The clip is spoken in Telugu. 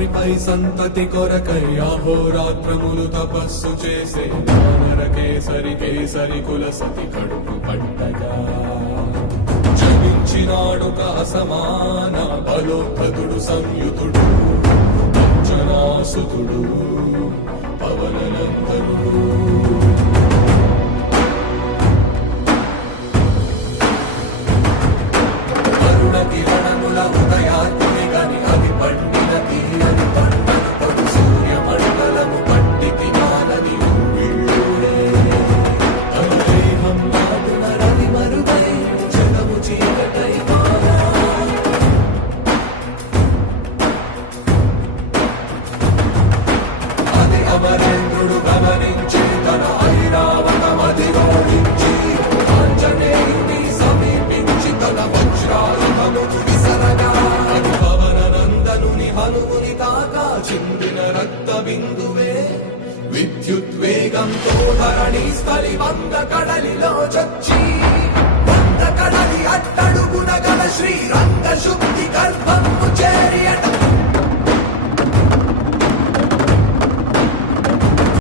రాత్రిపై సంతతి కొరకై అహోరాత్రములు తపస్సు చేసే వానర కేసరి కేసరి కుల సతి కడుపు పట్టగా జనించినాడొక అసమాన బలోద్ధతుడు సంయుతుడు అంజనాసుతుడు పవననందనుడు. కిరణముల ఉదయాత్మి గని అది పండిన తీరని పంటను పడు సూర్యమండలము పట్టి తినాలని వీళ్ళూరే దేహం నాటున రవి మరుగై జగము చీకటై మారా. అది అమరేంద్రుడు గమనించి తన ఐరావతమది ఓడించి ఆంజనేయుని సమీపించి తన వజ్రాయుధమును విసరగా అది పవననందనుని హనుముని తాకా చిందిన రక్త బిందువే విద్యుద్వేగంతో ధరణి స్థలి వంద కడలిలో చచ్చి వంద కడలి అట్టడుగున గల శ్రీరంగ శుద్ధి గర్భం